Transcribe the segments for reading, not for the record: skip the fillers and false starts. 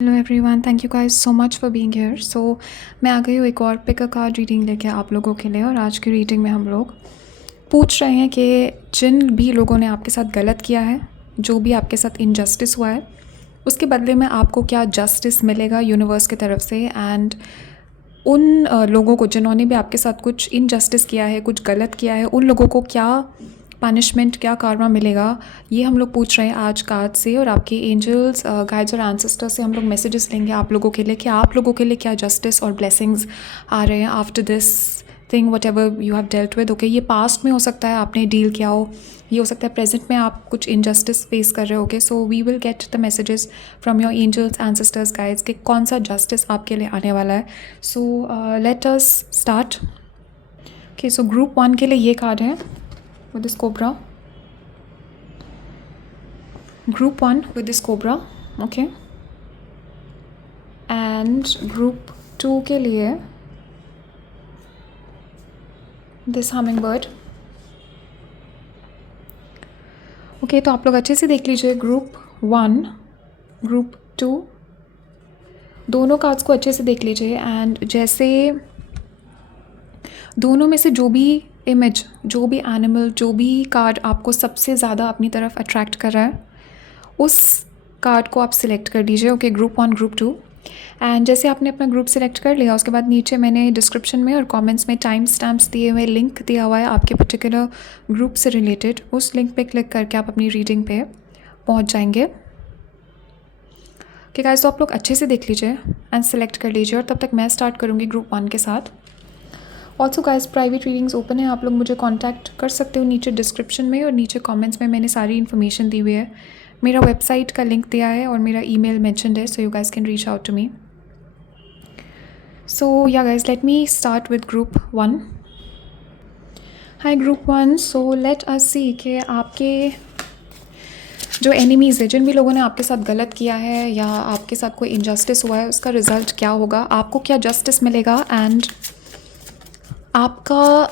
Hello everyone, thank you guys so much for being here. So मैं आ गई हूँ एक और पिक अ कार्ड रीडिंग लेके आप लोगों के लिए। और आज की रीडिंग में हम लोग पूछ रहे हैं कि जिन भी लोगों ने आपके साथ गलत किया है, जो भी आपके साथ इनजस्टिस हुआ है, उसके बदले में आपको क्या जस्टिस मिलेगा यूनिवर्स की तरफ से। एंड उन लोगों को जिन्होंने भी आपके साथ कुछ इनजस्टिस किया है, कुछ गलत किया है, उन लोगों को क्या पनिशमेंट, क्या कार्मा मिलेगा, ये हम लोग पूछ रहे हैं आज कार्ड से। और आपके एंजल्स, गाइड्स और एंसेस्टर्स से हम लोग मैसेजेस लेंगे आप लोगों के लिए कि आप लोगों के लिए क्या जस्टिस और ब्लेसिंग्स आ रहे हैं after this thing what ever you have dealt with. Okay, ये पास्ट में हो सकता है आपने डील किया हो, ये हो सकता है प्रेजेंट में आप कुछ इनजस्टिस फेस कर रहे हो। Okay, so we will get the messages from your angels, ancestors, guides कि कौन सा जस्टिस आपके लिए आने वाला है। So let us start. Okay, so group 1 के लिए ये कार्ड है with this cobra. Group 1 with this cobra, okay, and group 2 के लिए this hummingbird। okay, तो आप लोग अच्छे से देख लीजिए ग्रुप 1, ग्रुप 2, दोनों कार्ड्स को अच्छे से देख लीजिए। एंड जैसे दोनों में से जो भी इमेज, जो भी एनिमल, जो भी कार्ड आपको सबसे ज़्यादा अपनी तरफ अट्रैक्ट कर रहा है, उस कार्ड को आप सिलेक्ट कर लीजिए। Okay, group 1, group 2। एंड जैसे आपने अपना ग्रुप सिलेक्ट कर लिया, उसके बाद नीचे मैंने डिस्क्रिप्शन में और कमेंट्स में टाइम स्टैम्प्स दिए हुए, लिंक दिया हुआ है आपके पर्टिकुलर ग्रुप से रिलेटेड। उस लिंक पे क्लिक करके आप अपनी रीडिंग पे पहुंच जाएंगे। कि गाइस, तो आप लोग अच्छे से देख लीजिए एंड सेलेक्ट कर लीजिए। और तब तक मैं स्टार्ट करूँगी ग्रुप 1 के साथ। Also guys, private readings open है, आप लोग मुझे कॉन्टैक्ट कर सकते हो नीचे डिस्क्रिप्शन में, और नीचे कॉमेंट्स में मैंने सारी इन्फॉर्मेशन दी हुई है। मेरा वेबसाइट का लिंक दिया है और मेरा ईमेल मेंशन्ड है, so you guys can reach out to me. So yeah guys, let me start with group 1. Hi group 1, so let us see कि आपके जो एनिमीज़ है, जिन भी लोगों ने आपके साथ गलत किया है या आपके साथ कोई इनजस्टिस हुआ है, उसका रिज़ल्ट क्या होगा, आपको क्या जस्टिस मिलेगा, एंड आपका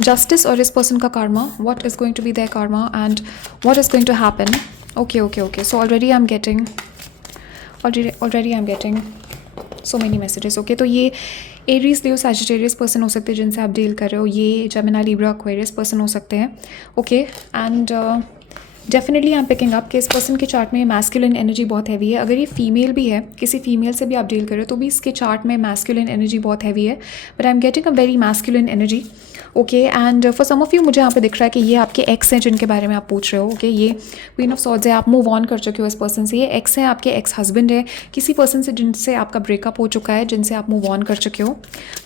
जस्टिस और इस पर्सन का karma, what is going to be their karma and what is going to happen. Okay, so already I'm getting so many messages. Okay, तो ये एरीज, लियो, सैजिटेरियस पर्सन हो सकते हैं जिनसे आप डील कर रहे हो। ये जेमिनी, लिब्रा, एक्वेरियस पर्सन हो सकते हैं। Okay, and definitely I am picking up कि इस पर्सन के चार्ट में मैस्कुलिन एनर्जी बहुत हैवी है। अगर ये फीमेल भी है, किसी फीमेल से भी आप डील कर रहे हो, तो भी इसके चार्ट में मैस्कुलिन एनर्जी बहुत हैवी है। But I am getting a very masculine energy. Okay, and for some of you मुझे यहाँ पे दिख रहा है कि ये आपके एक्स हैं जिनके बारे में आप पूछ रहे हो। ओके, ये क्वीन ऑफ सॉर्ड्स है, आप मूव ऑन कर चुके हो इस पर्सन से। ये एक्स है, आपके एक्स हस्बैंड है, किसी पर्सन से जिनसे आपका ब्रेकअप हो चुका है, जिनसे आप मूव ऑन कर चुके हो।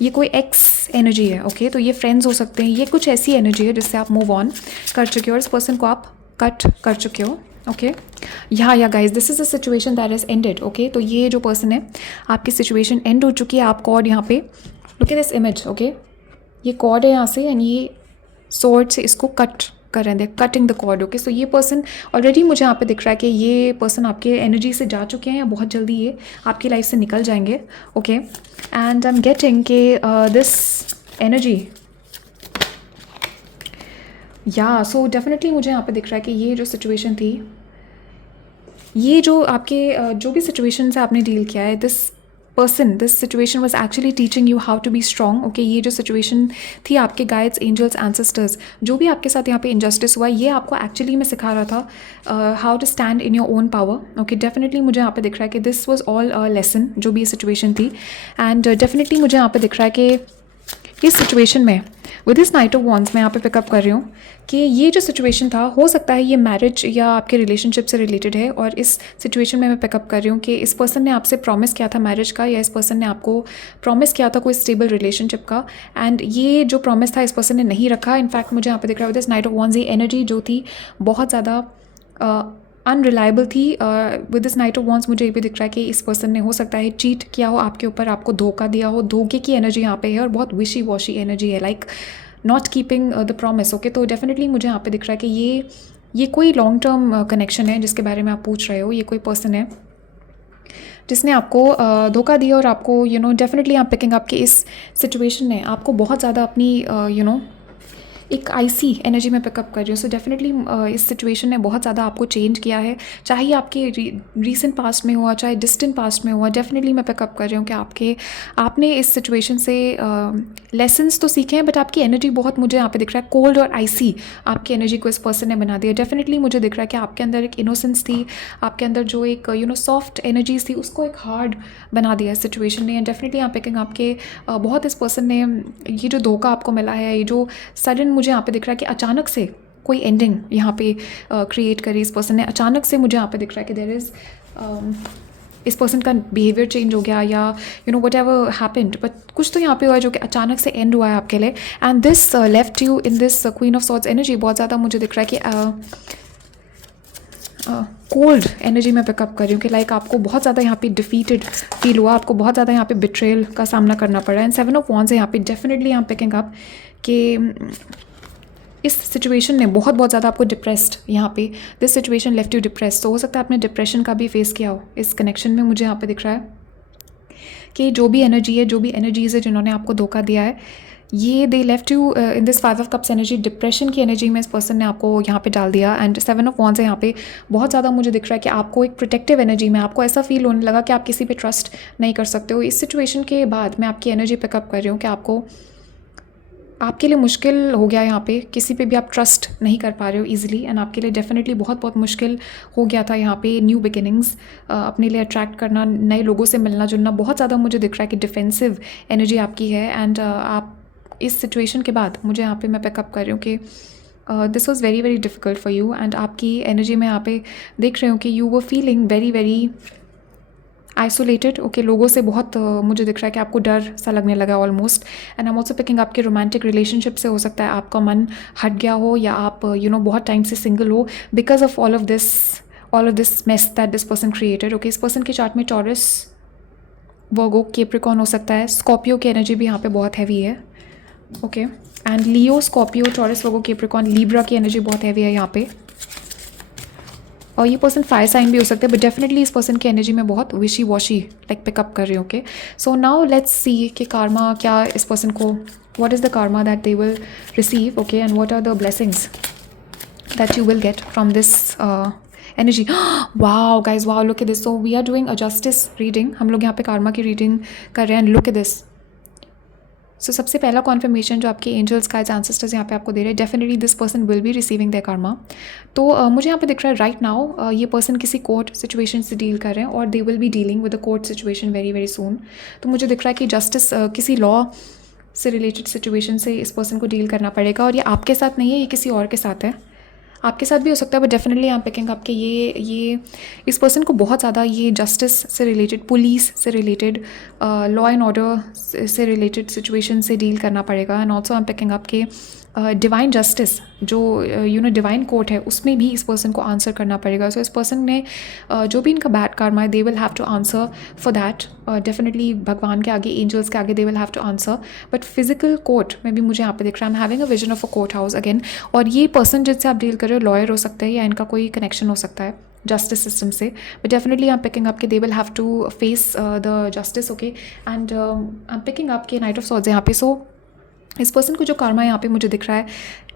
ये कोई एक्स एनर्जी है। ओके, तो ये फ्रेंड्स हो सकते हैं। ये कुछ ऐसी एनर्जी है जिससे आप मूव ऑन कर चुके हो और इस पर्सन को आप कट कर चुके हो। Okay, yeah guys, this is a situation that is ended. Okay, तो ये जो पर्सन है, आपकी सिचुएशन एंड हो चुकी है। आप कॉर्ड यहाँ पे look at this image. Okay, ये कॉर्ड है यहाँ से, एंड ये स्वॉर्ड से इसको कट कर रहे हैं, कटिंग द कॉर्ड। ओके, सो ये पर्सन ऑलरेडी मुझे यहाँ पे दिख रहा है कि ये पर्सन आपके एनर्जी से जा चुके हैं या बहुत जल्दी ये आपकी लाइफ से निकल जाएंगे। Okay, and I am getting कि दिस एनर्जी, या सो डेफिनेटली मुझे यहाँ पे दिख रहा है कि ये जो सिचुएशन थी, ये जो आपके जो भी सिचुएशन से आपने डील किया है, this situation was actually teaching you how to be strong. Okay, ये जो सिचुएशन थी, आपके गाइड्स, एंजल्स, एंसेस्टर्स, जो भी आपके साथ यहाँ पे इनजस्टिस हुआ, ये आपको एक्चुअली में सिखा रहा था how to stand in your own power. Okay, definitely मुझे यहाँ पे दिख रहा है कि this was all a lesson, जो भी ये सिचुएशन थी। एंड डेफिनेटली मुझे यहाँ पे दिख रहा है कि इस सिचुएशन में with this night of wands मैं यहाँ पे पिकअप कर रही हूँ कि ये जो सिचुएशन था, हो सकता है ये मैरिज या आपके रिलेशनशिप से रिलेटेड है। और इस सिचुएशन में मैं पिकअप कर रही हूँ कि इस पर्सन ने आपसे प्रॉमिस किया था मैरिज का, या इस पर्सन ने आपको प्रॉमिस किया था कोई स्टेबल रिलेशनशिप का, एंड ये जो प्रॉमिस था इस पर्सन ने नहीं रखा। इनफैक्ट मुझे यहाँ पे दिख रहा है with this night of wands, ये एनर्जी जो थी बहुत ज़्यादा अनरिलायबल थी। With this night of wands मुझे ये भी दिख रहा है कि इस पर्सन ने हो सकता है चीट किया हो आपके ऊपर, आपको धोखा दिया हो। धोखे की एनर्जी यहाँ पे है और बहुत विशी वॉशी एनर्जी है, like not keeping the promise. Okay, तो डेफिनेटली मुझे यहाँ पे दिख रहा है कि ये कोई लॉन्ग टर्म कनेक्शन है जिसके बारे में आप पूछ रहे हो। ये कोई पर्सन है जिसने आपको धोखा दिया और आपको डेफिनेटली आप पिकिंग अप कि इस सिचुएशन ने आपको बहुत ज़्यादा अपनी एक आइसी एनर्जी में पिकअप कर रही हूँ। सो डेफिनेटली इस सिचुएशन ने बहुत ज़्यादा आपको चेंज किया है, चाहे आपके रीसेंट पास्ट में हुआ चाहे डिस्टेंट पास्ट में हुआ। डेफिनेटली मैं पिकअप कर रही हूँ कि आपने इस सिचुएशन से लेसन्स तो सीखे हैं, बट आपकी एनर्जी बहुत, मुझे यहाँ पे दिख रहा है कोल्ड और आइसी आपकी एनर्जी को इस पर्सन ने बना दिया। डेफिनेटली मुझे दिख रहा है कि आपके अंदर एक इनोसेंस थी, आपके अंदर जो एक सॉफ्ट एनर्जीज थी उसको एक हार्ड बना दिया इस सिचुएशन ने। एंड डेफिनेटली यहाँ पे आपके बहुत इस पर्सन ने ये जो धोखा आपको मिला है, ये जो सडन मुझे यहाँ पे दिख रहा है कि अचानक से कोई एंडिंग यहाँ पे क्रिएट करी इस पर्सन ने। अचानक से मुझे यहाँ पे दिख रहा है कि देयर इज़ इस पर्सन का बिहेवियर चेंज हो गया, या वट एवर हैपेंड, बट कुछ तो यहाँ पे हुआ है जो कि अचानक से एंड हुआ है आपके लिए। And this left you in this queen of swords energy. बहुत ज़्यादा मुझे दिख रहा है कि कोल्ड एनर्जी में पिकअप कर रही हूँ कि लाइक आपको बहुत ज़्यादा यहाँ पे डिफीटेड फील हुआ, आपको बहुत ज़्यादा यहाँ पे बिट्रेयल का सामना करना पड़ा। एंड 7 ऑफ वॉन्ड्स है यहाँ पे। डेफिनेटली यहाँ पिकिंग अप कि इस सिचुएशन ने बहुत ज़्यादा आपको डिप्रेस्ड, यहाँ पे this situation left you depressed. तो हो सकता है आपने डिप्रेशन का भी फेस किया हो इस कनेक्शन में। मुझे यहाँ पे दिख रहा है कि जो भी एनर्जी है, जो भी एनर्जीज़ है जिन्होंने आपको धोखा दिया है, ये they left you in this 5 of cups energy. Depression की एनर्जी में इस पर्सन ने आपको यहाँ पे डाल दिया। एंड 7 ऑफ वॉन्ड्स है यहाँ पे। बहुत ज़्यादा मुझे दिख रहा है कि आपको एक प्रोटेक्टिव एनर्जी में आपको ऐसा फील होने लगा कि आप किसी पे ट्रस्ट नहीं कर सकते हो। इस सिचुएशन के बाद मैं आपकी एनर्जी पिकअप कर रही हूँ कि आपके लिए मुश्किल हो गया यहाँ पे, किसी पे भी आप ट्रस्ट नहीं कर पा रहे हो ईजिली। एंड आपके लिए डेफिनेटली बहुत मुश्किल हो गया था यहाँ पे न्यू बिगिनिंग्स अपने लिए अट्रैक्ट करना, नए लोगों से मिलना जुलना। बहुत ज़्यादा मुझे दिख रहा है कि डिफेंसिव एनर्जी आपकी है। एंड आप इस सिचुएशन के बाद मुझे यहाँ पे मैं पिकअप कर रही हूँ कि this was very difficult for you. And आपकी एनर्जी में यहाँ पे देख रही हूँ कि you were feeling very isolated. Okay, लोगों से बहुत मुझे दिख रहा है कि आपको डर सा लगने लगा almost. And I am also picking आपके रोमांटिक रिलेशनशिप से हो सकता है आपका मन हट गया हो, या आप बहुत टाइम से सिंगल हो because of all of this mess that this person created. Okay, इस पर्सन के चार्ट में टॉरस, वर्गो, कैप्रिकॉर्न हो सकता है। स्कॉर्पियो की एनर्जी भी यहाँ पे बहुत हैवी है। Okay, and Leo, Scorpio, taurus, Virgo, Capricorn, Libra की एनर्जी बहुत हैवी है यहाँ पे। और ये पर्सन फायर साइन भी हो सकता है, बट डेफिनेटली इस पर्सन की एनर्जी में बहुत विशी वॉशी लाइक पिकअप कर रही हूँ। Okay, so now let's see कि कार्मा क्या इस पर्सन को, what is the karma that they will receive. Okay, and what are the blessings that you will get from this energy. Wow guys, wow, look at this. So we are doing a justice reading. हम लोग यहाँ पे Karma की reading कर रहे हैं। Look at this. सो सबसे पहला कॉन्फर्मेशन जो आपके एंजल्स का एंसेस्टर्स यहाँ पे आपको दे रहे हैं, definitely this person will be receiving their karma. तो मुझे यहाँ पे दिख रहा है राइट नाउ ये पर्सन किसी कोर्ट सिचुएशन से डील कर रहे हैं, और they will be dealing with the court situation very soon. तो मुझे दिख रहा है कि जस्टिस किसी लॉ से रिलेटेड सिचुएशन से इस पर्सन को डील करना पड़ेगा, और ये आपके साथ नहीं है, ये किसी और के साथ है। आपके साथ भी हो सकता है, बट डेफिनेटली यहाँ पिकिंग आपके ये इस पर्सन को बहुत ज़्यादा ये जस्टिस से रिलेटेड, पुलिस से रिलेटेड, लॉ एंड ऑर्डर से रिलेटेड सिचुएशन से डील करना पड़ेगा। And also I am picking आपके डिवाइन जस्टिस जो डिवाइन कोर्ट है, उसमें भी इस पर्सन को आंसर करना पड़ेगा। सो इस पर्सन ने जो भी इनका बैड कार्मा है, they will have to answer for that. Definitely भगवान के आगे, एंजल्स के आगे they will have to answer. But physical court में भी मुझे यहाँ पे दिख रहा है, I am having a vision of a court house again. और ये पर्सन जिससे आप डील कर रहे हो लॉयर हो सकता है, या इनका कोई कनेक्शन हो सकता है जस्टिस सिस्टम से। But definitely I am picking up के they will have to face the justice. Okay, and I am picking up के नाइट ऑफ सॉर्ड्स यहाँ पे। सो इस पर्सन को जो कार्मा यहाँ पे मुझे दिख रहा है,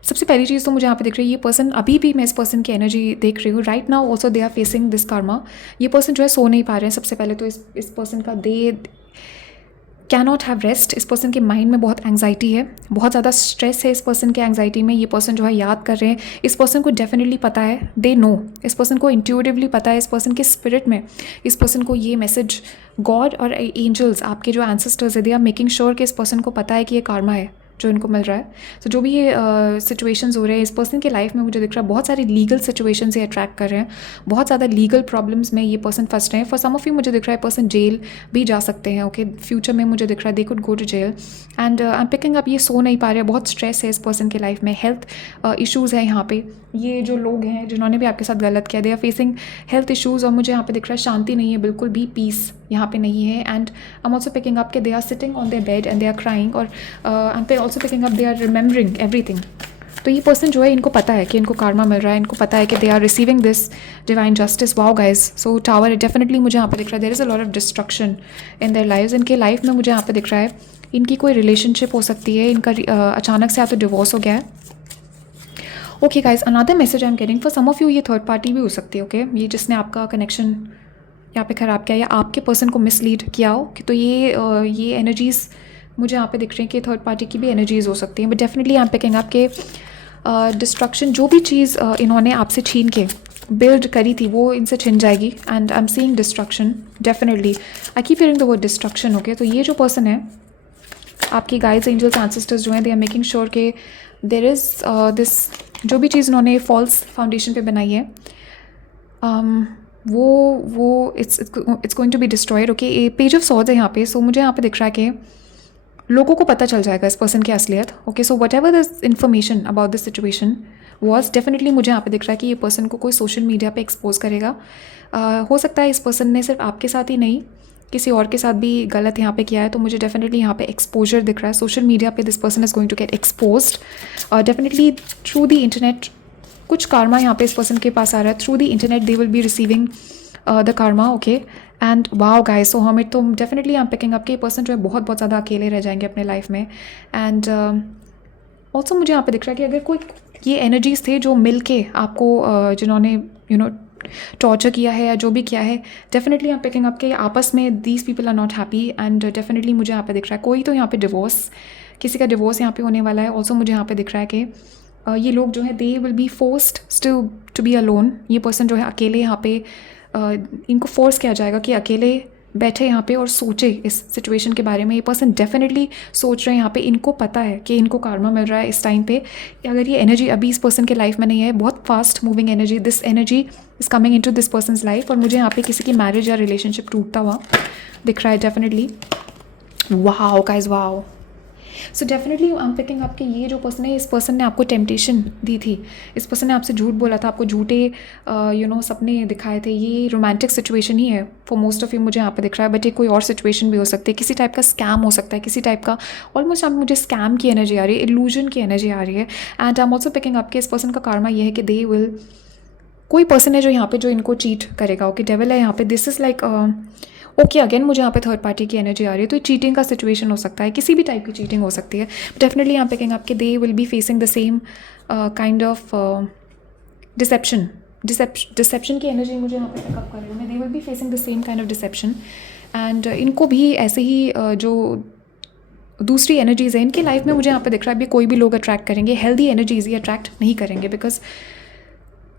सबसे पहली चीज़ तो मुझे यहाँ पे दिख रही है, ये पर्सन, अभी भी मैं इस पर्सन की एनर्जी देख रही हूँ right now also they are facing this karma. ये पर्सन जो है सो नहीं पा रहे हैं। सबसे पहले तो इस पर्सन का they can not have rest. इस पर्सन के माइंड में बहुत एंग्जाइटी है, बहुत ज़्यादा स्ट्रेस है इस पर्सन के एंग्जाइटी में। ये पर्सन जो है याद कर रहे हैं, इस पर्सन को डेफिनेटली पता है, दे नो, इस पर्सन को इंट्यूटिवली पता है, इस पर्सन के स्पिरिट में इस पर्सन को ये मैसेज गॉड और एंजल्स, आपके जो एंसेस्टर्स है, दे आर मेकिंग श्योर कि इस पर्सन को पता है कि ये कार्मा है जो इनको मिल रहा है। तो जो भी ये सिचुएशंस हो रहे हैं इस पर्सन के लाइफ में, मुझे दिख रहा है बहुत सारी लीगल सिचुएशन से अट्रैक्ट कर रहे हैं, बहुत ज़्यादा लीगल प्रॉब्लम्स में ये पर्सन फंस रहे हैं। फॉर सम ऑफ यू मुझे दिख रहा है पर्सन जेल भी जा सकते हैं। ओके, फ्यूचर में मुझे दिख रहा है they could go to jail. And I am picking up ये सो नहीं पा रहे हैं, बहुत स्ट्रेस है इस पर्सन के लाइफ में, हेल्थ इशूज़ है यहाँ पे। ये जो लोग हैं जिन्होंने भी आपके साथ गलत किया, they are facing health issues, और मुझे यहाँ पे दिख रहा है शांति नहीं है, बिल्कुल भी पीस यहाँ पे नहीं है। And I am also picking up के they are sitting on their bed and they are crying, और I am also picking up they are remembering everything. तो ये पर्सन जो है इनको पता है कि इनको karma मिल रहा है, इनको पता है कि they are receiving this divine justice. Wow guys, so Tower definitely मुझे यहाँ पे दिख रहा है there is a lot of destruction in their lives. इनके लाइफ में मुझे यहाँ पे दिख रहा है इनकी कोई रिलेशनशिप हो सकती है, इनका अचानक से या तो डिवोर्स हो गया है. Okay guys, another message I am getting for some of you, ये थर्ड पार्टी भी हो सकती है. ओके ये जिसने आपका कनेक्शन यहाँ पे ख़राब किया या आपके पर्सन को मिसलीड किया हो कि तो ये एनर्जीज़ मुझे यहाँ पे दिख रही हैं कि थर्ड पार्टी की भी एनर्जीज़ हो सकती हैं. बट डेफिनेटली यहाँ पे कहेंगे आपके डिस्ट्रक्शन जो भी चीज़ इन्होंने आपसे छीन के बिल्ड करी थी वो इनसे छिन जाएगी. And I am seeing destruction definitely. I keep hearing the word destruction. Okay तो ये जो पर्सन है आपकी गाइड्स एंजल्स एंसेस्टर्स जो हैं दे आर मेकिंग श्योर के देर इज़ दिस जो भी चीज़ उन्होंने फॉल्स फाउंडेशन पे बनाई है वो it's going to be destroyed. Okay page of swords है यहाँ पे. सो मुझे यहाँ पे दिख रहा है कि लोगों को पता चल जाएगा इस पर्सन की असलियत. Okay so what ever the information about this situation was definitely मुझे यहाँ पे दिख रहा है कि ये पर्सन को कोई सोशल मीडिया पे एक्सपोज करेगा. हो सकता है इस पर्सन ने सिर्फ आपके साथ ही नहीं किसी और के साथ भी गलत यहाँ पे किया है. तो मुझे डेफिनेटली यहाँ पे एक्सपोजर दिख रहा है सोशल मीडिया पे. This person is going to get exposed definitely through the internet. कुछ कारमा यहाँ पे इस पर्सन के पास आ रहा है through the internet. They will be receiving the कारमा. ओके एंड वाओ गाइस, सो हमें तो डेफिनेटली यहाँ पे कहेंगे आपके पर्सन जो है बहुत बहुत ज़्यादा अकेले रह जाएंगे अपने लाइफ में. एंड ऑल्सो मुझे यहाँ पे दिख रहा है कि अगर कोई ये एनर्जीज़ थे जो मिल के आपको जिन्होंने टॉर्चर किया है या जो भी किया है, डेफिनेटली यहाँ पे कहेंगे आपके आपस में these people are not happy. And definitely मुझे यहाँ पे दिख रहा है कोई तो यहाँ पे डिवोर्स, किसी का डिवोर्स यहाँ पे होने वाला है. ऑल्सो मुझे यहाँ पे दिख रहा है कि ये लोग जो है they will be forced still to be alone. ये पर्सन जो है अकेले यहाँ पे इनको फोर्स किया जाएगा कि अकेले बैठे यहाँ पे और सोचे इस सिचुएशन के बारे में. ये पर्सन डेफिनेटली सोच रहे हैं यहाँ पे. इनको पता है कि इनको कारमा मिल रहा है इस टाइम पे. अगर ये एनर्जी अभी इस पर्सन के लाइफ में नहीं है, बहुत fast moving energy, this energy is coming into this persons life. और मुझे यहाँ पे किसी की मैरिज या रिलेशनशिप टूटता हुआ दिख रहा है definitely. Wow guys wow. So definitely I am picking आपके ये जो पर्सन है इस पर्सन ने आपको टेम्पटेशन दी थी. इस पर्सन ने आपसे झूठ बोला था, आपको झूठे सपने दिखाए थे. ये रोमांटिक सिचुएशन ही है फॉर मोस्ट ऑफ यू मुझे यहाँ पे दिख रहा है. बट ये कोई और सिचुएशन भी हो सकती है, किसी टाइप का स्कैम हो सकता है, किसी टाइप का ऑलमोस्ट आप मुझे स्कैम की एनर्जी आ रही है, इल्यूजन की एनर्जी आ रही है. And I am also picking आपके इस पर्सन का कारमा ये है कि दे विल कोई पर्सन है जो यहाँ पे जो इनको चीट करेगा. ओके डेविल है यहाँ पे. This is like okay again मुझे यहाँ पे थर्ड पार्टी की एनर्जी आ रही है. तो ये चीटिंग का सिचुएशन हो सकता है, किसी भी टाइप की चीटिंग हो सकती है. डेफिनेटली यहाँ पे कहेंगे आपके दे will be facing the same kind of deception की एनर्जी मुझे यहाँ पे पिकअप कर रही हूँ. दे will be facing the same kind of deception. And इनको भी ऐसे ही जो दूसरी एनर्जीज़ है इनके लाइफ में मुझे यहाँ पे दिख रहा है अभी कोई भी लोग अट्रैक्ट करेंगे. हेल्दी एनर्जीज़ ही अट्रैक्ट नहीं करेंगे बिकॉज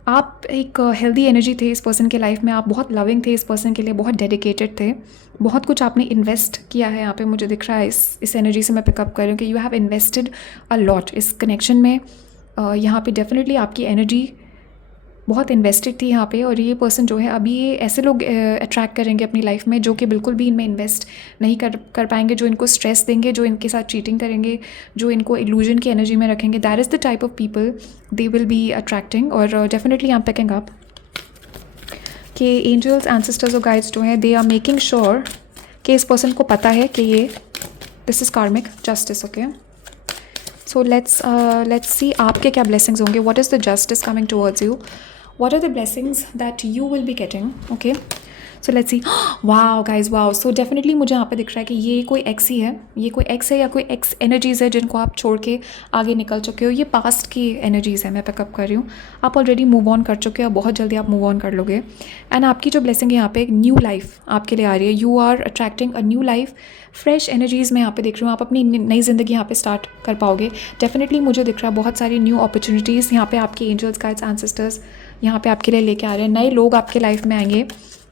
आप एक हेल्दी एनर्जी थे इस पर्सन के लाइफ में. आप बहुत लविंग थे इस पर्सन के लिए, बहुत डेडिकेटेड थे, बहुत कुछ आपने इन्वेस्ट किया है. यहाँ पे मुझे दिख रहा है इस एनर्जी से मैं पिकअप कर रही हूँ कि you have invested a lot इस कनेक्शन में. यहाँ पे डेफिनेटली आपकी एनर्जी बहुत इन्वेस्टेड थी यहाँ पे. और ये पर्सन जो है अभी ये ऐसे लोग अट्रैक्ट करेंगे अपनी लाइफ में जो कि बिल्कुल भी इनमें इन्वेस्ट नहीं कर पाएंगे, जो इनको स्ट्रेस देंगे, जो इनके साथ चीटिंग करेंगे, जो इनको इल्यूजन की एनर्जी में रखेंगे. That is the type of people they will B attracting. और डेफिनेटली यहाँ पिकिंग अप कि एंजल्स एंसेस्टर्स और गाइड्स जो हैं दे आर मेकिंग श्योर कि इस पर्सन को पता है कि ये दिस इज़ कार्मिक justice. Okay so let's see आपके क्या ब्लेसिंग्स होंगे. What is the justice coming towards you? What are the blessings that you will be getting? Okay, so let's see. Wow guys, wow. So definitely मुझे यहाँ पे दिख रहा है कि ये कोई एक्स ही है, ये कोई एक्स है या कोई एक्स एनर्जीज़ है जिनको आप छोड़ के आगे निकल चुके हो. ये पास्ट की एनर्जीज़ है मैं पिकअप कर रही हूँ. आप ऑलरेडी मूव ऑन कर चुके हो, बहुत जल्दी आप मूव ऑन कर लोगे. एंड आपकी जो ब्लेसिंग है यहाँ पे एक न्यू लाइफ आपके लिए आ रही है. You are attracting a new life. Fresh energies मैं यहाँ पे देख रही हूँ. आप अपनी नई ज़िंदगी यहाँ पे स्टार्ट कर पाओगे. डेफिनेटली मुझे दिख रहा है बहुत सारी न्यू अपॉर्चुनिटीज़ यहाँ पे आपके एंजल्स गाइड्स एंसेस्टर्स यहाँ पे आपके लिए लेके आ रहे हैं. नए लोग आपके लाइफ में आएंगे,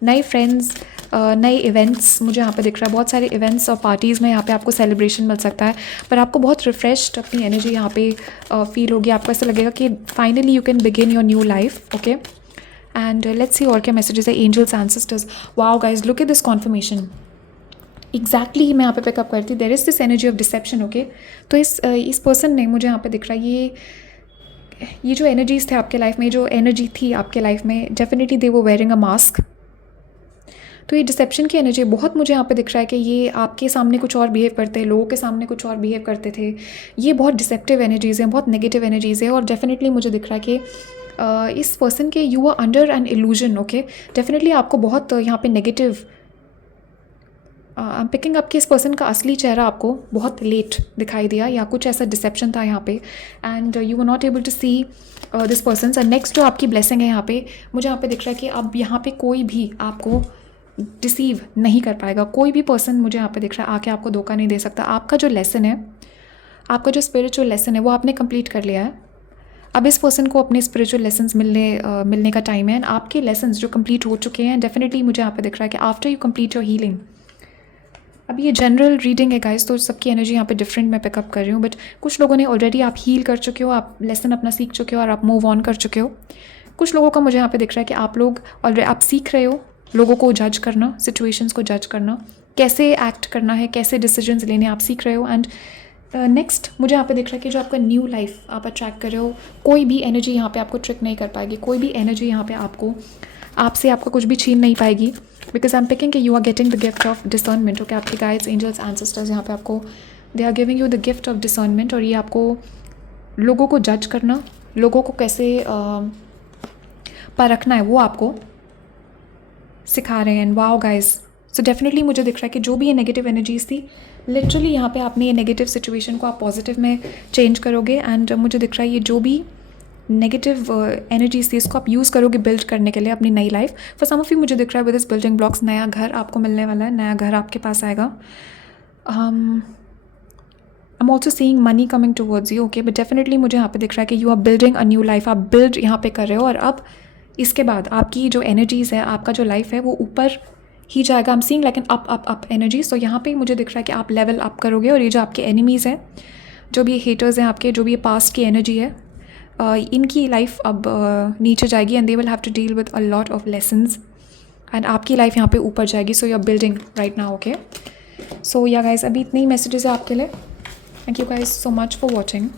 नए फ्रेंड्स, नए इवेंट्स मुझे यहाँ पे दिख रहा है. बहुत सारे इवेंट्स और पार्टीज़ में यहाँ पे आपको सेलिब्रेशन मिल सकता है. पर आपको बहुत रिफ्रेश्ड अपनी एनर्जी यहाँ पे फील होगी. आपको ऐसा लगेगा कि finally you can begin your new life. Okay and let's see और क्या मैसेजेस है angels ancestors. Wow guys look at this confirmation. Exactly मैं यहाँ पे पिकअप करती. There is this energy of deception. Okay तो इस पर्सन ने मुझे यहाँ पे दिख रहा है ये जो एनर्जीज़ थे आपके लाइफ में, जो एनर्जी थी आपके लाइफ में, डेफिनेटली दे वो वेयरिंग अ मास्क. तो ये डिसेप्शन की एनर्जी बहुत मुझे यहाँ पे दिख रहा है कि ये आपके सामने कुछ और बिहेव करते हैं, लोगों के सामने कुछ और बिहेव करते थे। ये बहुत डिसेप्टिव एनर्जीज़ हैं, बहुत नेगेटिव एनर्जीज़ है। और डेफिनेटली मुझे दिख रहा है कि इस पर्सन के you are under an illusion. Okay, definitely आपको बहुत यहाँ पे negative I am picking up कि इस पर्सन का असली चेहरा आपको बहुत लेट दिखाई दिया, या कुछ ऐसा डिसेप्शन था यहाँ पे, and you were not able to see this person. और नेक्स्ट जो आपकी ब्लेसिंग है यहाँ पे, मुझे यहाँ पे दिख रहा है कि अब यहाँ पे कोई भी आपको डिसीव नहीं कर पाएगा। कोई भी पर्सन मुझे यहाँ पे दिख रहा है आके आपको धोखा नहीं दे सकता। आपका जो लेसन है, आपका जो स्पिरिचुअल लेसन है, वो आपने कंप्लीट कर लिया है। अब इस पर्सन को अपने स्पिरिचुअल लेसन्स मिलने का टाइम है। एंड आपके लेसन्स जो कंप्लीट हो चुके हैं, डेफिनेटली मुझे यहाँ पे दिख रहा है कि after you complete your healing, अब ये जनरल रीडिंग है गाइस, तो सबकी एनर्जी यहाँ पे डिफरेंट मैं पिकअप कर रही हूँ। बट कुछ लोगों ने ऑलरेडी आप हील कर चुके हो, आप लेसन अपना सीख चुके हो और आप मूव ऑन कर चुके हो। कुछ लोगों का मुझे यहाँ पे दिख रहा है कि आप लोग ऑलरेडी आप सीख रहे हो लोगों को जज करना, सिचुएशंस को जज करना, कैसे एक्ट करना है, कैसे डिसीजंस लेने आप सीख रहे हो। एंड नेक्स्ट मुझे यहाँ पे दिख रहा है कि जो आपका न्यू लाइफ आप अट्रैक्ट कर रहे हो, कोई भी एनर्जी यहाँ पे आपको ट्रिक नहीं कर पाएगी, कोई भी एनर्जी यहाँ पे आपसे आपको कुछ भी छीन नहीं पाएगी। बिकॉज आई एम पिकिंग कि you are getting the gift of discernment. Okay, आपके गाइड्स, एंजल्स, एंसेस्टर्स यहाँ पे आपको they are giving you the gift of discernment. और ये आपको लोगों को जज करना, लोगों को कैसे परखना है, वो आपको सिखा रहे हैं। And wow guys, so definitely मुझे दिख रहा है कि जो भी ये नेगेटिव एनर्जीज थी, लिटरली यहाँ पे आपने ये नेगेटिव सिचुएशन को आप पॉजिटिव में चेंज करोगे। एंड मुझे दिख रहा है ये जो भी नेगेटिव एनर्जीज थी, इसको आप यूज़ करोगे बिल्ड करने के लिए अपनी नई life. For some of you मुझे दिख रहा है विद दिस बिल्डिंग ब्लॉक्स, नया घर आपको मिलने वाला है, नया घर आपके पास आएगा। I am also seeing money coming towards you. Okay, but definitely मुझे यहाँ पे दिख रहा है कि you are building a new life, आप बिल्ड यहाँ पे कर रहे हो। और अब इसके बाद आपकी जो एनर्जीज़ है, आपका जो लाइफ है, वो ऊपर ही जाएगा। I am seeing like an up up up energy. So यहाँ पे मुझे दिख रहा है कि आप लेवल अप करोगे। और ये जो आपके एनिमीज़ हैं, जो भी हेटर्स हैं आपके, जो भी पास्ट की एनर्जी है, इनकी लाइफ अब नीचे जाएगी and they will have to deal with a lot of lessons. And आपकी लाइफ यहाँ पे ऊपर जाएगी। So you are building right now. Okay, so yeah guys, अभी इतने ही मैसेजेस है आपके लिए। Thank you guys so much for watching.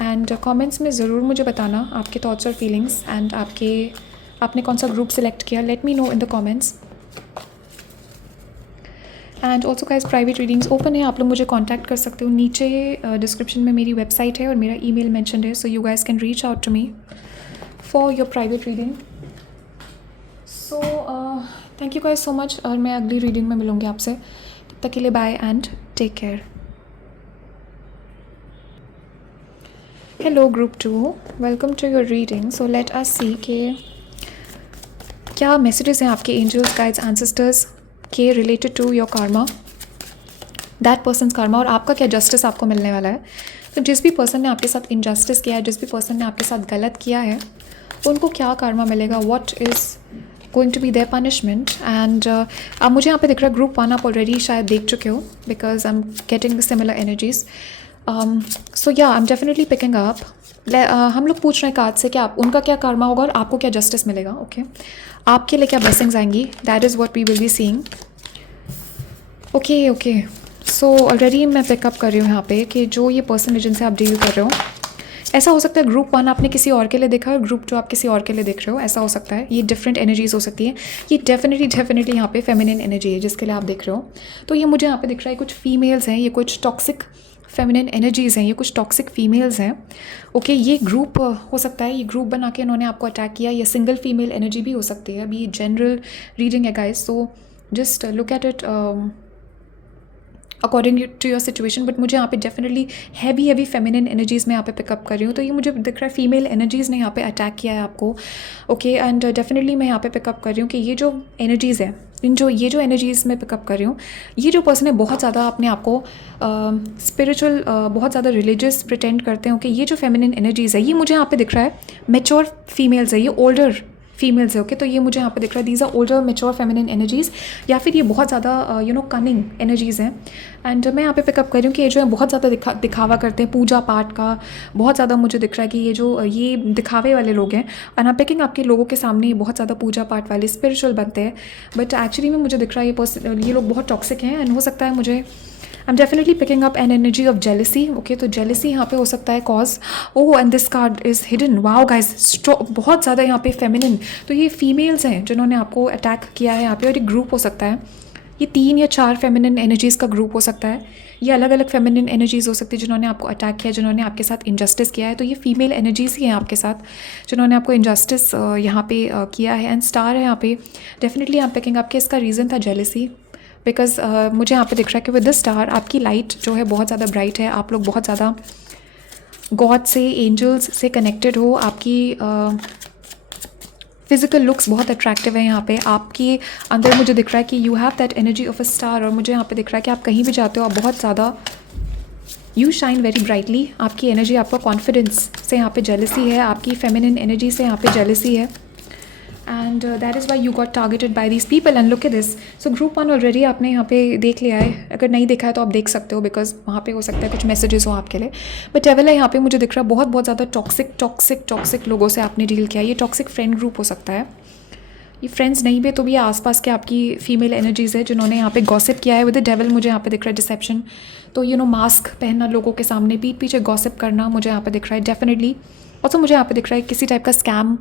And comments में ज़रूर मुझे बताना आपके थॉट्स और फीलिंग्स, एंड आपने कौन सा ग्रुप सेलेक्ट किया, let me know in the comments. And also guys, private readings open है, आप लोग मुझे कॉन्टैक्ट कर सकते हो। नीचे डिस्क्रिप्शन में मेरी वेबसाइट है और मेरा ईमेल मेंशन्ड है, so you guys can reach out to me for your private reading. So thank you guys so much, और मैं अगली रीडिंग में मिलूँगी आपसे। तब तक के लिए bye and take care. Hello group 2, welcome to your reading. So let us see कि क्या मैसेजेस हैं आपके एंजल्स, गाइड्स, एंसेस्टर्स के related to your karma, that person's karma, और आपका क्या जस्टिस आपको मिलने वाला है। तो जिस भी पर्सन ने आपके साथ इनजस्टिस किया है, जिस भी पर्सन ने आपके साथ गलत किया है, उनको क्या कार्मा मिलेगा, what is going to be their punishment. And अब मुझे यहाँ पे दिख रहा है ग्रुप 1 आप ऑलरेडी शायद देख चुके हो, because I am getting the similar energies. So yeah I am definitely picking up. हम लोग पूछ रहे हैं कार्ड से कि आप उनका क्या कार्मा होगा और आपको क्या जस्टिस मिलेगा। ओके, आपके लिए क्या ब्लेसिंग्स आएंगी, that is what we will be seeing. Okay, so already मैं पिकअप कर रही हूँ यहाँ पे कि जो ये पर्सन है जिनसे आप डील कर रहे हो, ऐसा हो सकता है ग्रुप 1 आपने किसी और के लिए देखा और ग्रुप 2 आप किसी और के लिए देख रहे हो, ऐसा हो सकता है। ये डिफरेंट एनर्जीज हो सकती है। ये डेफिनेटली यहाँ पे फेमिनिन एनर्जी है जिसके लिए आप देख रहे हो। तो ये मुझे यहाँ पे दिख रहा है कुछ फीमेल्स हैं, ये कुछ टॉक्सिक फेमिनिन एनर्जीज़ हैं, ये कुछ टॉक्सिक फीमेल्स हैं। ओके, ये ग्रुप हो सकता है, ये ग्रुप बना के इन्होंने आपको अटैक किया, या सिंगल फीमेल एनर्जी भी हो सकती है। अभी ये जनरल रीडिंग है guys, so just look at it according to your situation. But मुझे यहाँ पे डेफिनेटली हैवी फेमिनिन एनर्जीज़ में यहाँ पे पिकअप कर रही हूँ। तो ये मुझे दिख रहा है फीमेल एनर्जीज़ ने यहाँ पे अटैक किया है आपको। ओके, एंड डेफिनेटली मैं यहाँ पे पिकअप कर रही हूँ कि ये जो एनर्जीज़ है, ये जो एनर्जीज़ में पिकअप कर रही हूँ, ये जो पर्सन है बहुत ज़्यादा अपने आप को स्पिरिचुअल, बहुत ज़्यादा रिलीजियस प्रिटेंड करते हैं। ओके, ये जो फेमिनिन एनर्जीज़ है, ये मुझे यहाँ पे दिख रहा है मैच्योर फीमेल्स है, ये ओल्डर फीमेल्स है। ओके, तो ये मुझे यहाँ पे दिख रहा है these are older mature feminine energies, या फिर ये बहुत ज़्यादा कनिंग एनर्जीज़ हैं। एंड मैं यहाँ पे पिकअप कर रही हूँ कि ये जो है बहुत ज़्यादा दिखावा करते हैं, पूजा पाठ का बहुत ज़्यादा मुझे दिख रहा है कि ये दिखावे वाले लोग हैं। और आप पिकिंग आपके लोगों के सामने ये बहुत ज़्यादा पूजा पाठ वाले स्पिरिचुअल बनते हैं, बट एक्चुअली में मुझे दिख रहा है ये लोग बहुत टॉक्सिक हैं। एंड हो सकता है मुझे आई am definitely picking up an energy of jealousy. Okay, तो जेलसी यहाँ पे हो सकता है cause. Oh, and this card is hidden. Wow guys, बहुत ज़्यादा यहाँ पे फेमिनिन. तो ये फीमेल्स हैं जिन्होंने आपको अटैक किया है यहाँ पे, और एक ग्रुप हो सकता है. ये 3 या 4 फेमिनिन एनर्जीज़ का ग्रुप हो सकता है. ये अलग अलग फेमिनिन एनर्जीज़ हो सकती है जिन्होंने आपको अटैक किया, जिन्होंने आपके साथ इंजस्टिस किया है. तो ये फीमेल एनर्जीज़ ही हैं आपके साथ जिन्होंने आपको इंजस्टिस यहाँ पे किया है. एंड स्टार है यहाँ पे. डेफिनेटली आप पिकिंग आपके इसका रीज़न था जेलसी, बिकॉज मुझे यहाँ पे दिख रहा है कि विद द स्टार आपकी लाइट जो है बहुत ज़्यादा ब्राइट है. आप लोग बहुत ज़्यादा गॉड से, एंजल्स से कनेक्टेड हो. आपकी फिजिकल लुक्स बहुत अट्रैक्टिव है यहाँ पे. आपके अंदर मुझे दिख रहा है कि you have that energy of a star. और मुझे यहाँ पे दिख रहा है कि आप कहीं भी जाते हो आप बहुत ज़्यादा यू शाइन वेरी ब्राइटली. आपकी एनर्जी, आपका कॉन्फिडेंस से यहाँ पे जेलसी है. आपकी फेमिनिन एनर्जी से यहाँ पे जेलसी है. And that is why you got targeted by these people. And look at this. So group 1 already आपने यहाँ पे देख लिया है. अगर नहीं देखा है तो आप देख सकते हो, बिकॉज वहाँ पे हो सकता है कुछ मैसेजेस हो आपके लिए. बट डेविल है यहाँ पे. मुझे दिख रहा है बहुत बहुत ज़्यादा टॉक्सिक लोगों से आपने डील किया. ये टॉक्सिक फ्रेंड ग्रुप हो सकता है. ये फ्रेंड्स नहीं भी तो भी आसपास के आपकी फीमेल एनर्जीज़ है जिन्होंने यहाँ पे गॉसिप किया है. विद द डेविल मुझे यहाँ पे दिख रहा है डिसेप्शन. तो मास्क पहनना लोगों के सामने, पीठ पीछे गॉसिप करना मुझे यहाँ पे दिख रहा है डेफिनेटली. ऑल्सो मुझे यहाँ पे दिख रहा है किसी टाइप का स्कैम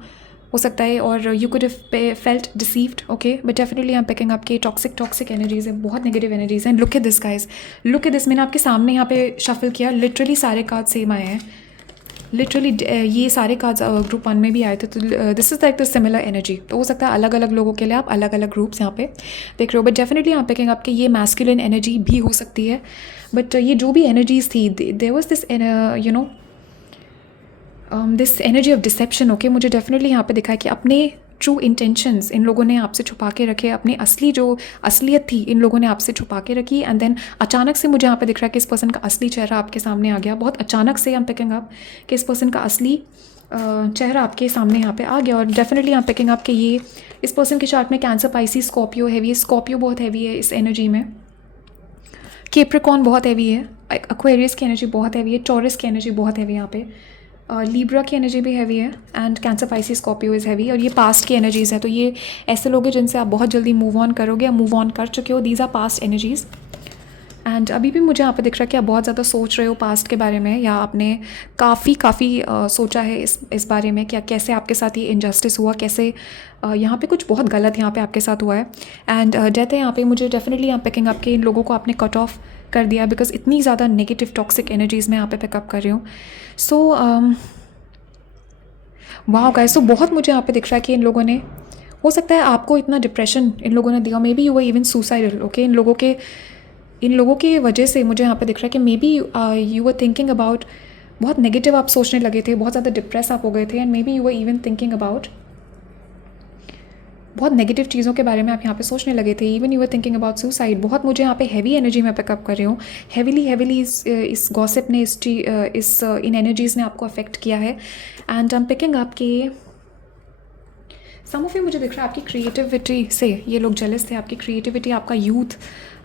हो सकता है, और you could have felt deceived. Okay, but definitely I am picking up के टॉक्सिक एनर्जीज़ है, बहुत नेगेटिव एनर्जीज़ हैं. Look at this guys, look at this. मैंने आपके सामने यहाँ पे शफल किया, लिटरली सारे कार्ड सेम आए हैं. लिटरली ये सारे कार्ड्स ग्रुप 1 में भी आए थे. तो this is like the similar energy. तो हो सकता है अलग अलग लोगों के लिए आप अलग अलग ग्रुप्स यहाँ पे देख रहे हो. बट डेफिनेटली यहाँ पिकिंग आपके ये मैस्कुलिन एनर्जी भी हो सकती है. बट ये जो भी एनर्जीज थी, there was this this energy of deception. Okay, मुझे डेफिनेटली यहाँ पे दिखा है कि अपने ट्रू इंटेंशंस इन लोगों ने आपसे छुपा के रखे. अपनी असली जो असलियत थी इन लोगों ने आपसे छुपा के रखी. एंड देन अचानक से मुझे यहाँ पे दिख रहा है कि इस पर्सन का असली चेहरा आपके सामने आ गया. बहुत अचानक से हम पिकिंग अप कि इस पर्सन का असली चेहरा आपके सामने यहाँ पे आ गया. और डेफिनेटली यहाँ पिकिंग अप कि ये इस पर्सन के चार्ट में कैंसर, पाइसिस, स्कॉर्पियो हैवी है. स्कॉर्पियो बहुत हैवी है इस एनर्जी में. कैप्रिकॉर्न बहुत हैवी है. एक्वेरियस की एनर्जी बहुत हैवी है. टॉरस की एनर्जी बहुत हैवी है यहाँ पे. लीब्रा की एनर्जी भी हैवी है. And cancer, Pisces, Scorpio is heavy. और ये पास्ट की एनर्जीज़ है. तो ये ऐसे लोग हैं जिनसे आप बहुत जल्दी मूव ऑन करोगे या मूव ऑन कर चुके हो. These are past energies. And अभी भी मुझे यहाँ पे दिख रहा है कि आप बहुत ज़्यादा सोच रहे हो पास्ट के बारे में, या आपने काफ़ी सोचा है इस बारे में कि कैसे आपके साथ ये इनजस्टिस हुआ, कैसे यहाँ पे कुछ बहुत गलत यहाँ पे आपके साथ हुआ है. एंड डेथ है यहाँ पे. मुझे डेफिनेटली यहाँ पिकिंग आपके इन लोगों को आपने कट ऑफ कर दिया, बिकॉज इतनी ज़्यादा नेगेटिव टॉक्सिक एनर्जीज़ में यहाँ पे पिकअप कर रही हूँ. सो वाह गाइस, तो बहुत मुझे यहाँ पे दिख रहा है कि इन लोगों ने, हो सकता है आपको इतना डिप्रेशन इन लोगों ने दिया. Maybe you were even suicidal. Okay, इन लोगों के वजह से मुझे यहाँ पे दिख रहा है कि may be you were thinking about, बहुत नेगेटिव आप सोचने लगे थे, बहुत ज़्यादा डिप्रेस आप हो गए थे. And may be you were even thinking about, बहुत नेगेटिव चीज़ों के बारे में आप यहाँ पे सोचने लगे थे. Even you were thinking about suicide. बहुत मुझे यहाँ पे हैवी एनर्जी में पिकअप कर रही हूँ. हैवीली इस गॉसिप ने, इन एनर्जीज़ ने आपको अफेक्ट किया है. And I am picking up के सम ऑफ यू, मुझे दिख रहा है आपकी क्रिएटिविटी से ये लोग जेलस थे. आपकी क्रिएटिविटी, आपका यूथ,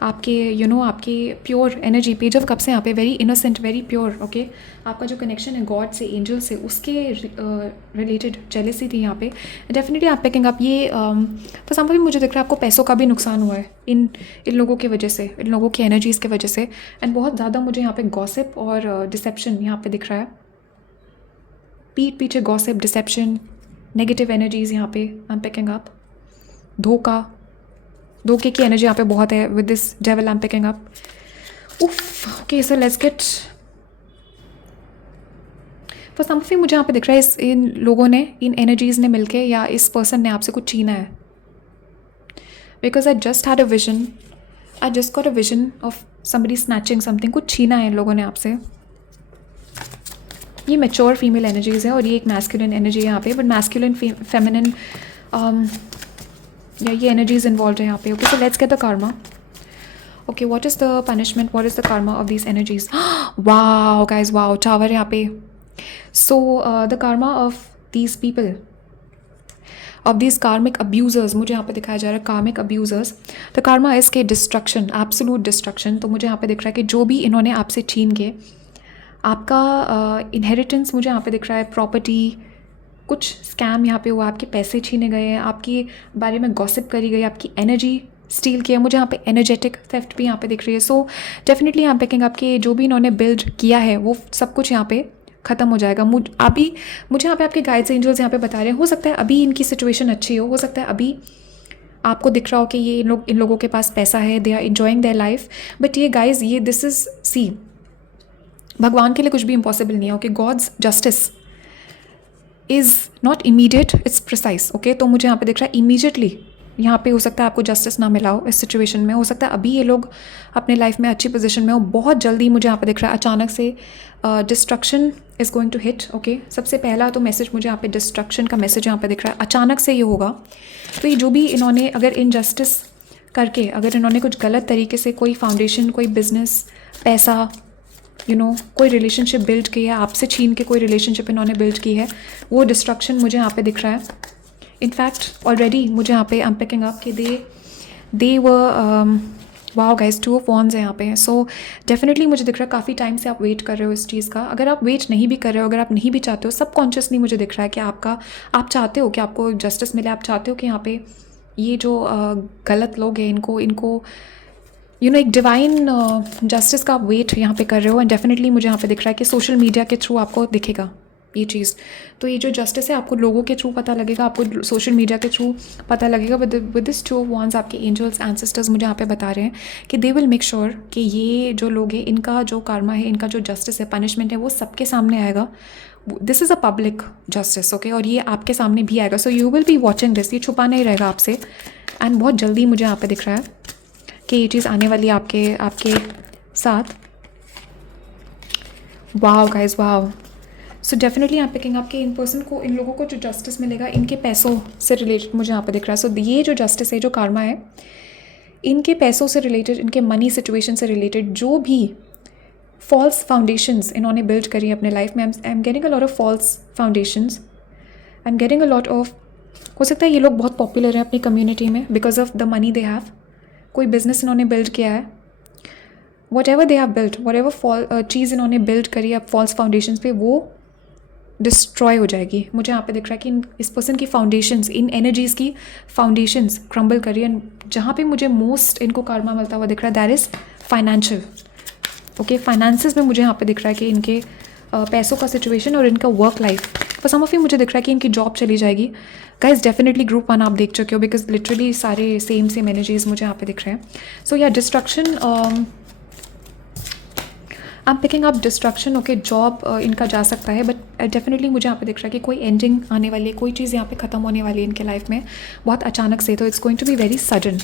आपके आपके pure energy, page of cups से यहाँ पे very innocent, very pure. Okay, आपका जो कनेक्शन है गॉड से, एंजल से, उसके रिलेटेड जेलसी थी यहाँ पे. डेफिनेटली आप पिकिंग अप ये पर सम ऑफ यू, मुझे दिख रहा है आपको पैसों का भी नुकसान हुआ है इन लोगों की वजह से, इन लोगों की एनर्जीज़ की वजह से. एंड बहुत ज़्यादा मुझे यहाँ पे गॉसिप और डिसेप्शन यहाँ पे दिख रहा है. पीठ पीछे गॉसिप, डिसेप्शन, नेगेटिव एनर्जीज़ यहाँ पे आई एम पिकिंग अप. धोखे की एनर्जी यहाँ पे बहुत है. With this devil I am picking up. उफ, okay, so let's get for some of you, मुझे यहाँ पे दिख रहा है इन लोगों ने, इन एनर्जीज़ ने मिलके, या इस पर्सन ने आपसे कुछ छीना है. Because I just had a vision, I just got a vision of somebody snatching something. कुछ छीना है इन लोगों ने आपसे. ये मैच्योर फीमेल एनर्जीज़ है और ये एक मैस्कुलिन एनर्जी है यहाँ पे. बट मैस्कुलिन, फेमिनिन, या ये एनर्जीज इन्वॉल्व है यहाँ पे. Okay, so let's get the Karma. Okay, what is the punishment, what is the Karma of these energies. Wow guys, wow, tower यहाँ पे. So the Karma of these people, of these कार्मिक abusers, मुझे यहाँ पे दिखाया जा रहा है कार्मिक अब्यूज़र्स. द कार्मा इज़ के डिस्ट्रक्शन, एब्सोलूट डिस्ट्रक्शन. तो मुझे यहाँ पे दिख रहा है कि जो भी इन्होंने आपसे छीन के, आपका इनहेरिटेंस मुझे यहाँ पे दिख रहा है, प्रॉपर्टी, कुछ स्कैम यहाँ पे हुआ, आपके पैसे छीने गए हैं, आपके बारे में गॉसिप करी गई, आपकी एनर्जी स्टील किया, मुझे यहाँ पे एनर्जेटिक थेफ्ट भी यहाँ पे दिख रही है। सो डेफिनेटली यहाँ पे कहेंगे आपके जो भी इन्होंने बिल्ड किया है वो सब कुछ यहाँ पे ख़त्म हो जाएगा। अभी मुझे यहाँ पे आपके गाइड्स एंजल्स यहाँ पे बता रहे हैं, हो सकता है अभी इनकी सिचुएशन अच्छी हो सकता है अभी आपको दिख रहा हो कि ये इन लोगों के पास पैसा है, they are enjoying their life, but ये गाइज ये दिस इज़ सी, भगवान के लिए कुछ भी इम्पॉसिबल नहीं है। Okay, God's justice is not immediate, it's precise. Okay, तो मुझे यहाँ पे दिख रहा है इमीडिएटली यहाँ पे हो सकता है आपको जस्टिस ना मिला हो इस सिचुएशन में, हो सकता है अभी ये लोग अपने लाइफ में अच्छी पोजीशन में हो, बहुत जल्दी मुझे यहाँ पे दिख रहा है अचानक से destruction is going to hit. Okay, सबसे पहला तो मैसेज मुझे यहाँ पे डिस्ट्रक्शन का मैसेज यहाँ पे दिख रहा है, अचानक से ये होगा। तो ये जो भी इन्होंने अगर इनजस्टिस करके अगर इन्होंने कुछ गलत तरीके से कोई फाउंडेशन, कोई बिजनेस, पैसा, कोई रिलेशनशिप बिल्ड की है, आपसे छीन के कोई रिलेशनशिप इन्होंने बिल्ड की है, वो डिस्ट्रक्शन मुझे यहाँ पे दिख रहा है। इनफैक्ट ऑलरेडी मुझे यहाँ पे आई एम पिकिंग अप कि दे वाओ गाइस, 2 ऑफ वॉन्ड्स है यहाँ पे। सो डेफिनेटली मुझे दिख रहा है काफ़ी टाइम से आप वेट कर रहे हो इस चीज़ का। अगर आप वेट नहीं भी कर रहे हो, अगर आप नहीं भी चाहते हो, सबकॉन्शियसली मुझे दिख रहा है कि आप चाहते हो कि आपको जस्टिस मिले, आप चाहते हो कि यहाँ पे ये जो गलत लोग हैं इनको एक डिवाइन जस्टिस का आप वेट यहाँ पे कर रहे हो। एंड डेफिनेटली मुझे यहाँ पे दिख रहा है कि सोशल मीडिया के थ्रू आपको दिखेगा ये चीज़। तो ये जो जस्टिस है आपको लोगों के थ्रू पता लगेगा, आपको सोशल मीडिया के थ्रू पता लगेगा। विद दिस 2 वॉन्ड्स आपके एंजल्स एंसेस्टर्स मुझे यहाँ पे बता रहे हैं कि दे विल मेक श्योर कि ये जो लोग हैं इनका जो कार्मा है, इनका जो जस्टिस है, पनिशमेंट है, वो सबके सामने आएगा। This is a public justice. Okay, और ये आपके सामने भी आएगा। So you will be watching this, ये छुपा नहीं रहेगा आपसे। एंड बहुत जल्दी मुझे यहाँ पे दिख रहा है कि ये चीज़ आने वाली है आपके साथ। Wow guys, wow. So definitely यहाँ पिकिंग अप कि इन लोगों को जो जस्टिस मिलेगा इनके पैसों से रिलेटेड मुझे यहाँ पे दिख रहा है। सो ये जो जस्टिस है, जो कार्मा है, इनके पैसों से रिलेटेड, इनके मनी सिचुएशन से रिलेटेड जो भी फॉल्स फाउंडेशंस इन्होंने बिल्ड करी अपने लाइफ में, I am getting a lot of false foundations, I am getting a lot of, हो सकता है ये लोग बहुत पॉपुलर हैं अपनी कम्युनिटी में because of the money they have, कोई बिजनेस इन्होंने बिल्ड किया है, whatever they have build, whatever चीज़ इन्होंने बिल्ड करी अब फॉल्स फाउंडेशंस पे, वो डिस्ट्रॉय हो जाएगी। मुझे यहाँ पे दिख रहा है कि इस पर्सन की फाउंडेशंस, इन एनर्जीज़ की फाउंडेशंस क्रम्बल करी। एंड जहाँ पे मुझे मोस्ट इनको कार्मा मिलता हुआ दिख रहा है that is financial. Okay, finances में मुझे यहाँ पे दिख रहा है कि इनके पैसों का सिचुएशन और इनका work life, for some of you मुझे दिख रहा है कि इनकी जॉब चली जाएगी। गाइज डेफिनेटली ग्रुप 1 आप देख चुके हो बिकॉज लिटरली सारे सेम एनर्जीज मुझे यहाँ पे दिख रहे हैं। सो या destruction, I am picking up destruction. Okay, job इनका जा सकता है, बट डेफिनेटली मुझे यहाँ पे दिख रहा है कि कोई एंडिंग आने वाली है, कोई चीज़ यहाँ पे ख़त्म होने वाली है इनके लाइफ में बहुत अचानक से। तो it's going to be very sudden.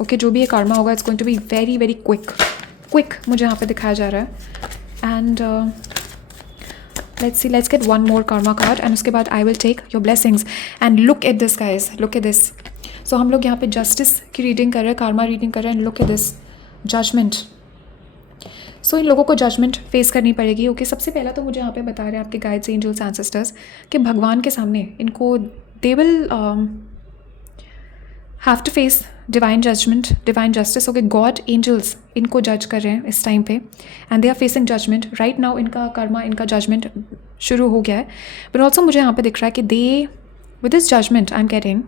Okay, जो भी ये कार्मा होगा it's going to be very very quick मुझे यहाँ पे दिखाया जा रहा है। And let's get one more karma card and उसके बाद I will take your blessings and look at this guys, look at this। so हम लोग यहाँ पे justice की reading कर रहे हैं, karma reading कर रहे हैं, and look at this judgment। so इन लोगों को judgment face करनी पड़ेगी। ओके, सबसे पहला तो मुझे यहाँ पे बता रहे हैं आपके guides, angels, ancestors कि भगवान के सामने इनको they will have to face divine judgment, divine justice. Okay, God angels इनको जज कर रहे हैं इस टाइम पे and they are facing judgment right now. इनका कर्मा, इनका जजमेंट शुरू हो गया है। बट ऑल्सो मुझे यहाँ पे दिख रहा है कि they with this judgement I am getting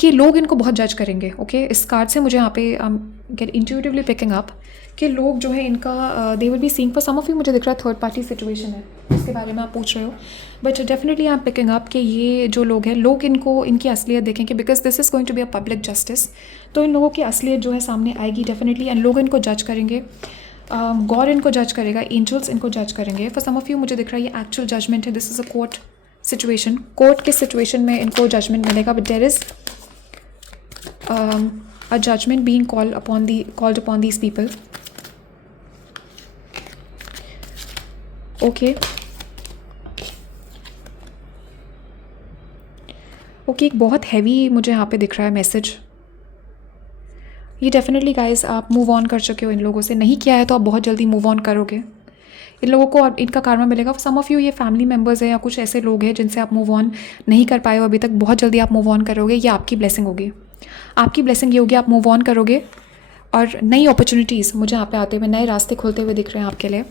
कि लोग इनको बहुत जज करेंगे। ओके, इस कार्ड से मुझे यहाँ पे गेट इंट्यूटिवली पिकिंग अप कि लोग जो है इनका they will be seeing, for some of you मुझे दिख रहा है थर्ड पार्टी सिचुएशन है, इसके बारे में आप पूछ रहे हो। But definitely I am picking up कि ये जो लोग हैं, लोग इनको इनकी असलियत देखेंगे because this is going to be a public justice. तो इन लोगों की असलियत जो है सामने आएगी डेफिनेटली, एंड लोग इनको जज करेंगे, गॉड इनको जज करेगा, एंजल्स इनको जज करेंगे। फॉर सम ऑफ यू मुझे दिख रहा है ये एक्चुअल जजमेंट है, this is a court situation, court के सिचुएशन में इनको जजमेंट मिलेगा। But there is a judgment being called upon these people। okay, एक बहुत हैवी मुझे यहाँ पे दिख रहा है मैसेज। ये डेफिनेटली गाइस आप मूव ऑन कर चुके हो इन लोगों से, नहीं किया है तो आप बहुत जल्दी मूव ऑन करोगे। इन लोगों को इनका कार्मा मिलेगा। सम ऑफ यू ये फैमिली मेम्बर्स हैं या कुछ ऐसे लोग हैं जिनसे आप मूव ऑन नहीं कर पाए हो अभी तक, बहुत जल्दी आप मूव ऑन करोगे। ये आपकी ब्लेसिंग होगी, आपकी ब्लेसिंग ये होगी, आप मूव ऑन करोगे और नई अपॉर्चुनिटीज़ मुझे यहाँ पे आते हुए, नए रास्ते खुलते हुए दिख रहे हैं आपके लिए।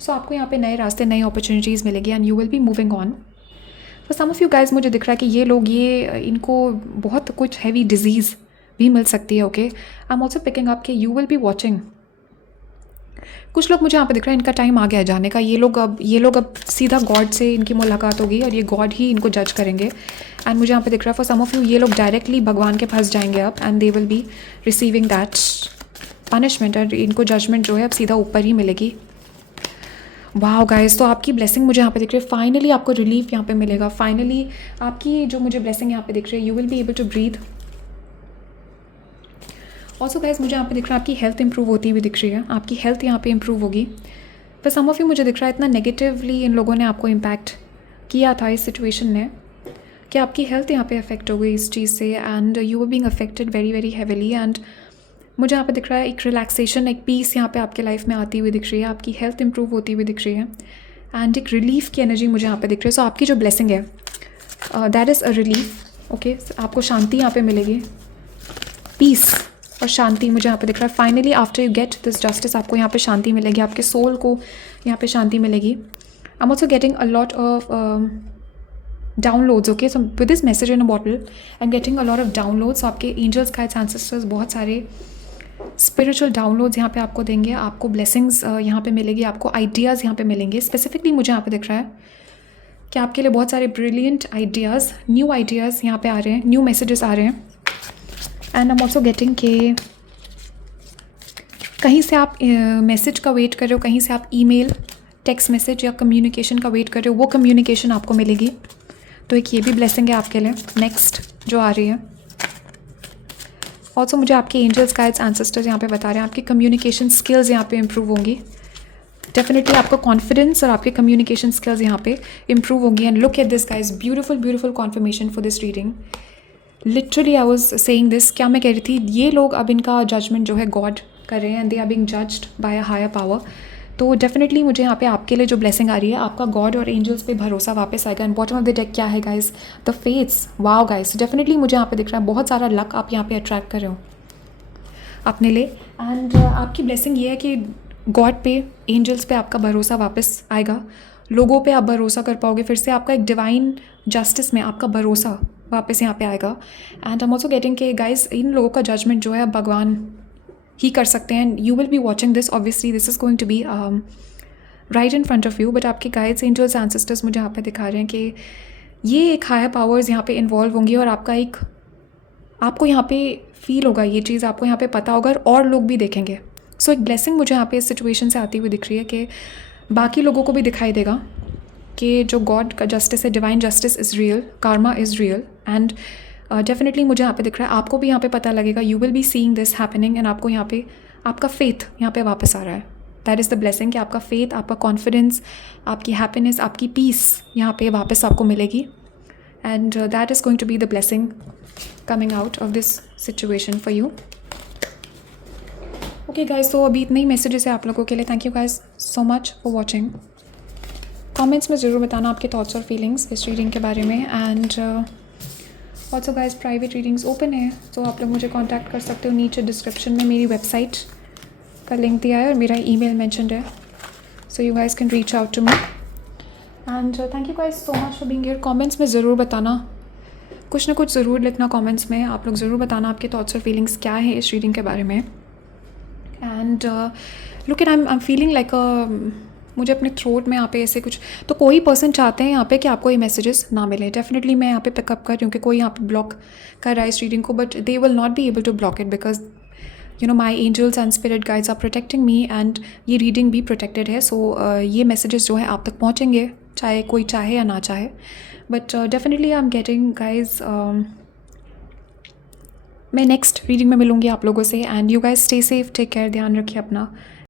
सो आपको यहाँ पे नए रास्ते, नई अपॉर्चुनिटीज़ मिलेगी and you will be moving on. For some of you guys मुझे दिख रहा है कि ये लोग इनको बहुत कुछ हैवी डिजीज़ भी मिल सकती है. Okay, I am also picking up कि यू विल बी वॉचिंग. कुछ लोग मुझे यहाँ पे दिख रहा है इनका टाइम आ गया है जाने का. ये लोग अब सीधा गॉड से इनकी मुलाकात होगी और ये गॉड ही इनको जज करेंगे. एंड मुझे यहाँ पे दिख रहा है फॉर सम ऑफ यू ये लोग डायरेक्टली भगवान के पास जाएंगे अब, and they will be receiving that punishment, और इनको जजमेंट जो है अब सीधा ऊपर ही मिलेगी. वाह गाइस, तो आपकी ब्लेसिंग मुझे यहाँ पे दिख रही है. फाइनली आपको रिलीफ यहाँ पे मिलेगा. फाइनली आपकी जो मुझे ब्लेसिंग यहाँ पे दिख रही है, you will be able to breathe. Also guys मुझे यहाँ पे दिख रहा है आपकी हेल्थ इंप्रूव होती हुई दिख रही है. आपकी हेल्थ यहाँ पे इंप्रूव होगी. पर सम ऑफ यू मुझे दिख रहा है इतना नेगेटिवली इन लोगों ने आपको इम्पैक्ट किया था इस सिचुएशन ने कि आपकी हेल्थ यहाँ पे अफेक्ट हो गई इस चीज़ से, and you are being affected very very heavily. And मुझे यहाँ पे दिख रहा है एक रिलैक्सेशन, एक पीस यहाँ पे आपके लाइफ में आती हुई दिख रही है. आपकी हेल्थ इंप्रूव होती हुई दिख रही है, एंड एक रिलीफ की एनर्जी मुझे यहाँ पे दिख रही है. सो आपकी जो ब्लेसिंग है that is a relief. Okay, आपको शांति यहाँ पे मिलेगी, पीस और शांति मुझे यहाँ पे दिख रहा है. Finally after you get this justice आपको यहाँ पे शांति मिलेगी, आपके सोल को यहाँ पे शांति मिलेगी. आई am also getting a lot of downloads. Okay, so with this message in a bottle I am getting a lot of downloads. आपके एंजल्स गाइड्स एंसेस्टर्स बहुत सारे स्पिरिचुअल डाउनलोड्स यहाँ पे आपको देंगे. आपको ब्लेसिंग्स यहाँ पे मिलेगी, आपको आइडियाज़ यहाँ पे मिलेंगे. स्पेसिफिकली मुझे यहाँ पे दिख रहा है कि आपके लिए बहुत सारे ब्रिलियंट आइडियाज़, न्यू आइडियाज़ यहाँ पे आ रहे हैं, न्यू मैसेजेस आ रहे हैं. And I am also getting के कहीं से आप मैसेज का वेट कर रहे हो, कहीं से आप ईमेल, टेक्स्ट मैसेज या कम्युनिकेशन का वेट कर रहे हो, वो कम्युनिकेशन आपको मिलेगी. तो एक ये भी ब्लेसिंग है आपके लिए नेक्स्ट जो आ रही है. ऑल्सो मुझे आपके एंजल्स गाइड्स एंसेस्टर्स यहाँ पे बता रहे हैं आपकी कम्युनिकेशन स्किल्स यहाँ पे इम्प्रूव होंगी. डेफिनेटली आपका कॉन्फिडेंस और आपके कम्युनिकेशन स्किल्स यहाँ पे इम्प्रूव होंगी. And look at this guys, beautiful beautiful conformation for this reading. Literally I was saying this, क्या मैं कह रही थी, ये लोग अब इनका जजमेंट जो है गॉड कर रहे हैं, and they are being judged by a higher power. तो डेफिनेटली मुझे यहाँ पे आपके लिए जो ब्लेसिंग आ रही है, आपका गॉड और एंजल्स पे भरोसा वापस आएगा. And bottom of the deck क्या है guys, the fates. Wow guys, definitely मुझे यहाँ पे दिख रहा है बहुत सारा लक आप यहाँ पे अट्रैक्ट कर रहे हो अपने लिए. एंड आपकी ब्लेसिंग ये है कि गॉड पे, एंजल्स पे आपका भरोसा वापस आएगा, लोगों पे आप भरोसा कर पाओगे फिर से. आपका एक डिवाइन जस्टिस में आपका भरोसा वापस यहाँ पे आएगा. And I am also getting के गाइस इन लोगों का जजमेंट जो है अब भगवान ही कर सकते हैं. You will be watching this, obviously this is going to be right in front of you. But आपके गाइड्स, एंजल्स, एंसेस्टर्स मुझे यहाँ पे दिखा रहे हैं कि ये एक हायर पावर्स यहाँ पे इन्वॉल्व होंगी, और आपका एक, आपको यहाँ पे फील होगा ये चीज़, आपको यहाँ पे पता होगा और लोग भी देखेंगे. सो एक ब्लेसिंग मुझे यहाँ पे इस सिचुएशन से आती हुई दिख रही है कि बाकी लोगों को भी दिखाई देगा कि जो गॉड का जस्टिस है, divine justice is real, Karma is real. And definitely मुझे यहाँ पे दिख रहा है आपको भी यहाँ पे पता लगेगा, you will be seeing this happening. And आपको यहाँ पे आपका फेथ यहाँ पे वापस आ रहा है. दैट इज़ द ब्लेसिंग कि आपका फेथ, आपका कॉन्फिडेंस, आपकी हैप्पीनेस, आपकी पीस यहाँ पे वापस आपको मिलेगी. And that is going to be the blessing coming out of this situation for you. Okay guys, तो अभी इतने ही मैसेजेस है आप लोगों के लिए. Thank you guys so much for watching. Comments में ज़रूर बताना आपके थॉट्स और फीलिंग्स इस रीडिंग के बारे में. And also guys private readings open है, तो आप लोग मुझे कॉन्टैक्ट कर सकते हो. नीचे डिस्क्रिप्शन में मेरी वेबसाइट का लिंक दिया है और मेरा ईमेल मेंशन्ड है, so you guys can reach out to me. And thank you guys so much for being here. Comments में ज़रूर बताना, कुछ ना कुछ ज़रूर लिखना कमेंट्स में. आप लोग ज़रूर बताना आपके थॉट्स और फीलिंग्स क्या है इस रीडिंग के बारे में. And look eight, I am feeling like मुझे अपने थ्रोट में यहाँ पे ऐसे कुछ, तो कोई पर्सन चाहते हैं यहाँ पे कि आपको ये मैसेजेस ना मिले. डेफिनेटली मैं यहाँ पे पिकअप कर रही हूँ कि कोई यहाँ पे ब्लॉक कर रहा है इस रीडिंग को, but they will not be able to block it because you know my angels and spirit guides are protecting me, and ये रीडिंग भी प्रोटेक्टेड है. सो ये मैसेजेस जो है आप तक पहुँचेंगे, चाहे कोई चाहे या ना चाहे. But definitely I am getting guys, मैं नेक्स्ट रीडिंग में मिलूँगी आप लोगों से. And you guys stay safe, take care, ध्यान रखिए अपना.